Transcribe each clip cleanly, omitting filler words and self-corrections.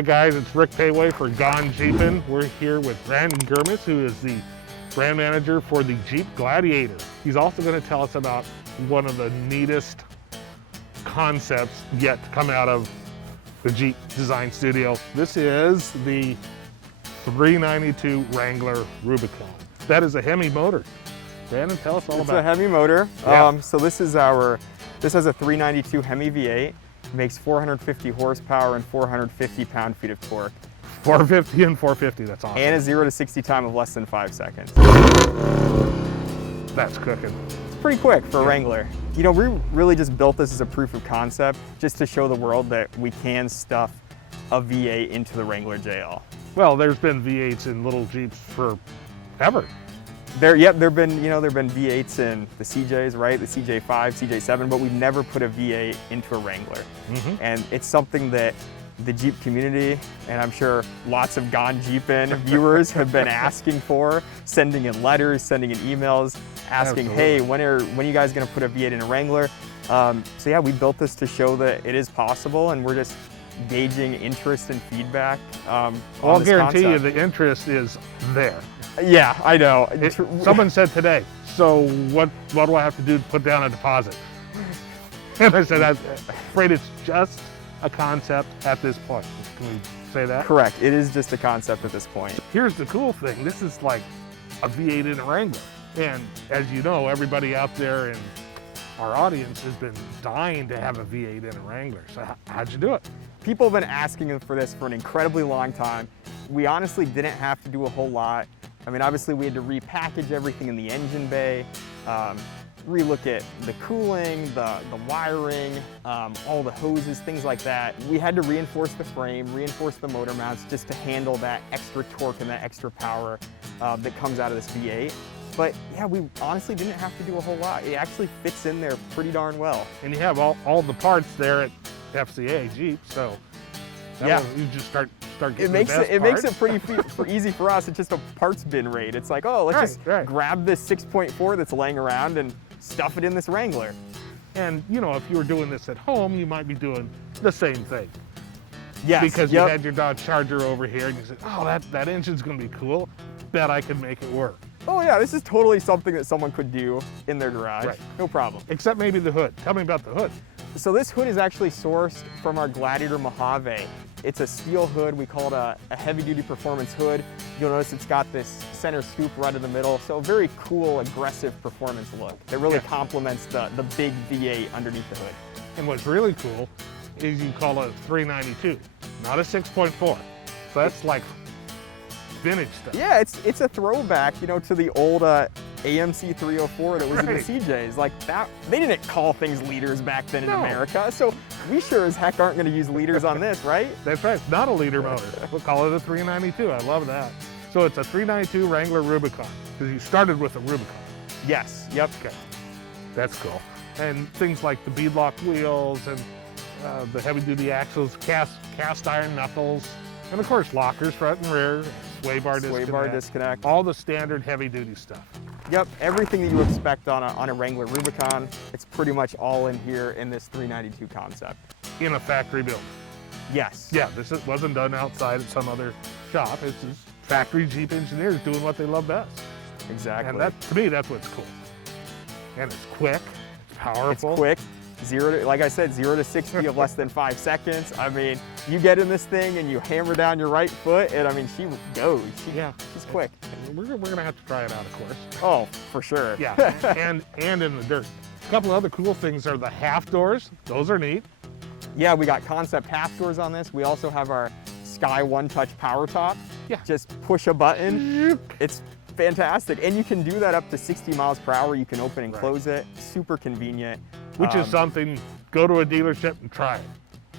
Hi guys, it's Rick Péwé for Gone Jeepin'. We're here with Brandon Girmus, who is the brand manager for the Jeep Gladiator. He's also going to tell us about one of the neatest concepts yet to come out of the Jeep design studio. This is the 392 Wrangler Rubicon. That is a Hemi motor. Brandon, tell us all about it. It's a Hemi motor. Yeah. So this has a 392 Hemi V8. Makes 450 horsepower and 450 pound-feet of torque. 450 and 450, that's awesome. And a 0 to 60 time of less than 5 seconds. That's cooking. It's pretty quick for a Wrangler. You know, we really just built this as a proof of concept, just to show the world that we can stuff a V8 into the Wrangler JL. Well, there's been V8s in little Jeeps forever. There've been V8s in the CJs, right? The CJ5, CJ7, but we've never put a V8 into a Wrangler. And it's something that the Jeep community, and I'm sure lots of Gone Jeepin' viewers have been asking for, sending in letters, sending in emails, asking, hey, when are you guys gonna put a V8 in a Wrangler? So yeah, we built this to show that it is possible, and we're just gauging interest and feedback I'll guarantee you the interest is there. Yeah, I know. Someone said today, so what do I have to do to put down a deposit? And I said, I'm afraid it's just a concept at this point. Can we say that? Correct. It is just a concept at this point. Here's the cool thing. This is like a V8 in a Wrangler. And as you know, everybody out there in our audience has been dying to have a V8 in a Wrangler. So how'd you do it? People have been asking for this for an incredibly long time. We honestly didn't have to do a whole lot. I mean, obviously we had to repackage everything in the engine bay, relook at the cooling, the wiring, all the hoses, things like that. We had to reinforce the frame, reinforce the motor mounts just to handle that extra torque and that extra power that comes out of this V8. But yeah, we honestly didn't have to do a whole lot. It actually fits in there pretty darn well. And you have all the parts there at FCA Jeep, so yeah, you just start getting it makes the best it parts. makes it pretty easy for us. It's just a parts bin raid. It's like, oh, let's just grab this 6.4 that's laying around and stuff it in this Wrangler. And you know, if you were doing this at home, you might be doing the same thing. Yes. Because you had your Dodge Charger over here, and you said, oh, that engine's gonna be cool. Bet I can make it work. Oh yeah, this is totally something that someone could do in their garage. Right. No problem. Except maybe the hood. Tell me about the hood. So this hood is actually sourced from our Gladiator Mojave. It's a steel hood. We call it a heavy-duty performance hood. You'll notice it's got this center scoop right in the middle. So a very cool, aggressive performance look that really complements the big V8 underneath the hood. And what's really cool is you call it a 392, not a 6.4. So that's like vintage stuff. Yeah, it's a throwback, you know, to the old AMC 304 that was in the CJs. Like that, they didn't call things liters back then in America, so we sure as heck aren't going to use liters on this, right? That's right, it's not a liter motor. We'll call it a 392, I love that. So it's a 392 Wrangler Rubicon, because you started with a Rubicon. Yes, yep. Okay, that's cool. And things like the beadlock wheels and the heavy-duty axles, cast iron knuckles, and of course lockers front and rear, sway bar disconnect, all the standard heavy-duty stuff. Yep, everything that you expect on a Wrangler Rubicon, it's pretty much all in here in this 392 concept. In a factory build. Yes. Yeah, this wasn't done outside at some other shop. It's just factory Jeep engineers doing what they love best. Exactly. And to me, that's what's cool. And it's quick, it's powerful. It's quick. Like I said, 0 to 60 of less than 5 seconds. I mean, you get in this thing and you hammer down your right foot, and I mean, she goes. She's quick. We're gonna have to try it out, of course. Oh, for sure. Yeah, and in the dirt. A couple other cool things are the half doors. Those are neat. Yeah, we got concept half doors on this. We also have our Sky One Touch power top. Yeah. Just push a button. It's fantastic, and you can do that up to 60 miles per hour. You can open and close it. Super convenient. Which is something, go to a dealership and try it.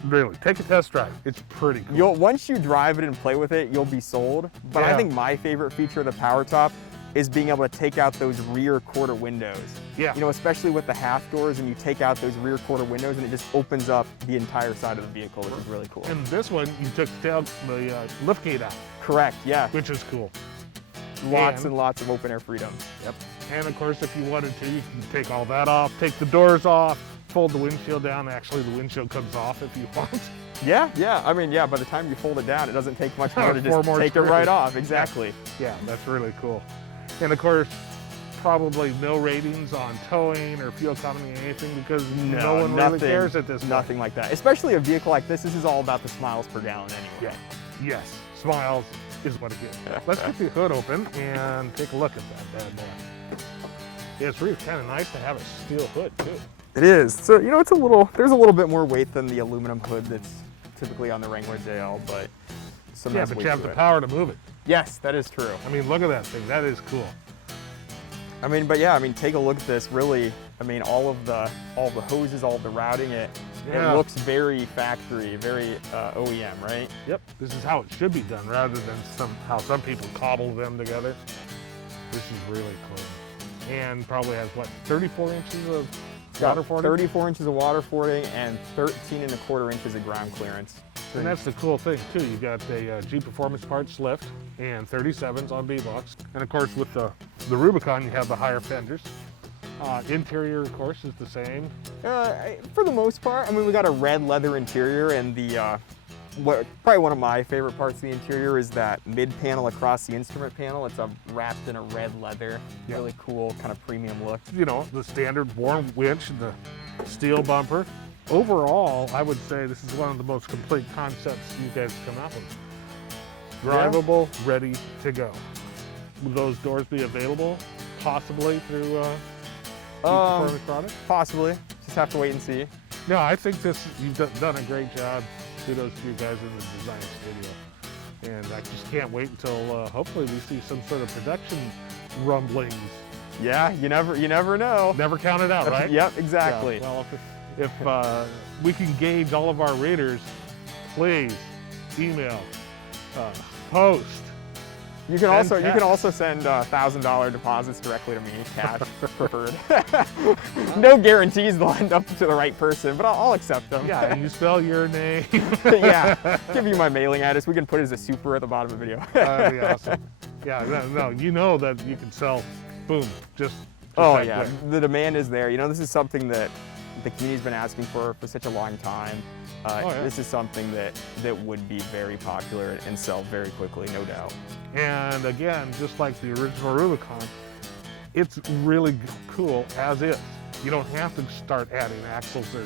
Really, take a test drive. It's pretty cool. Once you drive it and play with it, you'll be sold. But I think my favorite feature of the power top is being able to take out those rear quarter windows. Yeah. You know, especially with the half doors, and you take out those rear quarter windows and it just opens up the entire side of the vehicle, which is really cool. And this one, you took the liftgate out. Correct, yeah. Which is cool. Lots and lots of open air freedom. Yep. And of course, if you wanted to, you can take all that off, take the doors off, fold the windshield down. Actually, the windshield comes off if you want. Yeah. I mean, yeah, by the time you fold it down, it doesn't take much more to just take it right off. Exactly. Yeah, that's really cool. And of course, probably no ratings on towing or fuel economy or anything because no one really cares at this point. Nothing like that. Especially a vehicle like this. This is all about the miles per gallon anyway. Yeah. Yes. Smiles is what it is. Let's get the hood open and take a look at that bad boy. Yeah, it's really kind of nice to have a steel hood too. It is. So, you know, there's a little bit more weight than the aluminum hood that's typically on the Wrangler JL, but some yeah, but you have the power to move it. Yes, that is true. I mean, look at that thing. That is cool. I mean, but yeah, I mean, take a look at this. Really, I mean, all the hoses, all the routing, it looks very factory, very OEM, right? Yep. This is how it should be done, rather than how some people cobble them together. This is really cool, and probably has what, 34 inches of water fording? 34 inches of water fording and 13¼ inches of ground clearance. And that's the cool thing too. You got a Jeep Performance Parts lift and 37s on B-box, and of course with the Rubicon you have the higher fenders. Interior, of course, is the same. For the most part, I mean, we got a red leather interior, and probably one of my favorite parts of the interior is that mid panel across the instrument panel. It's wrapped in a red leather, really cool, kind of premium look. You know, the standard Warm winch and the steel bumper. Overall, I would say this is one of the most complete concepts you guys come out with. Drivable, ready to go. Will those doors be available, possibly through Performance Products? Possibly. Just have to wait and see. No, I think you've done a great job. Kudos to you guys in the design studio. And I just can't wait until hopefully we see some sort of production rumblings. Yeah, you never know. Never count it out, right? Yep, exactly. Yeah, well, if we can gauge all of our readers, please email, post. You can also send $1,000 deposits directly to me, cash preferred. No guarantees they'll end up to the right person, but I'll accept them. Yeah, and you spell your name. Yeah, give you my mailing address. We can put it as a super at the bottom of the video. That'd be awesome. Yeah, no, you know that you can sell, boom, just oh yeah, quick. The demand is there. You know, this is something that the community's been asking for such a long time. This is something that would be very popular and sell very quickly, no doubt. And again, just like the original Rubicon, it's really cool as is. You don't have to start adding axles or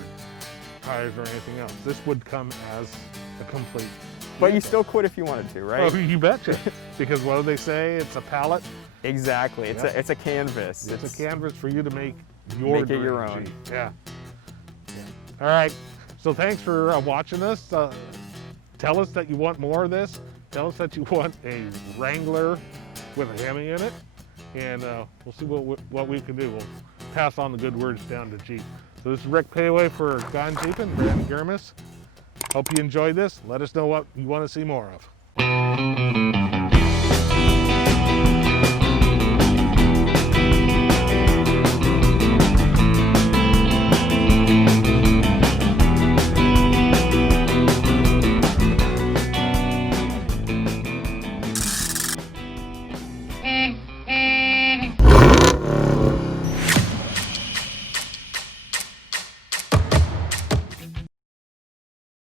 tires or anything else. This would come as a complete vehicle. But you still could if you wanted to, right? Oh, you betcha. Because what do they say? It's a pallet. Exactly. It's a canvas. It's a canvas for you to make your own. Yeah. All right. So thanks for watching us. Tell us that you want more of this. Tell us that you want a Wrangler with a Hemi in it, and we'll see what we can do. We'll pass on the good words down to Jeep. So this is Rick Péwé for Gone Jeepin', Brandon Girmus. Hope you enjoyed this. Let us know what you want to see more of.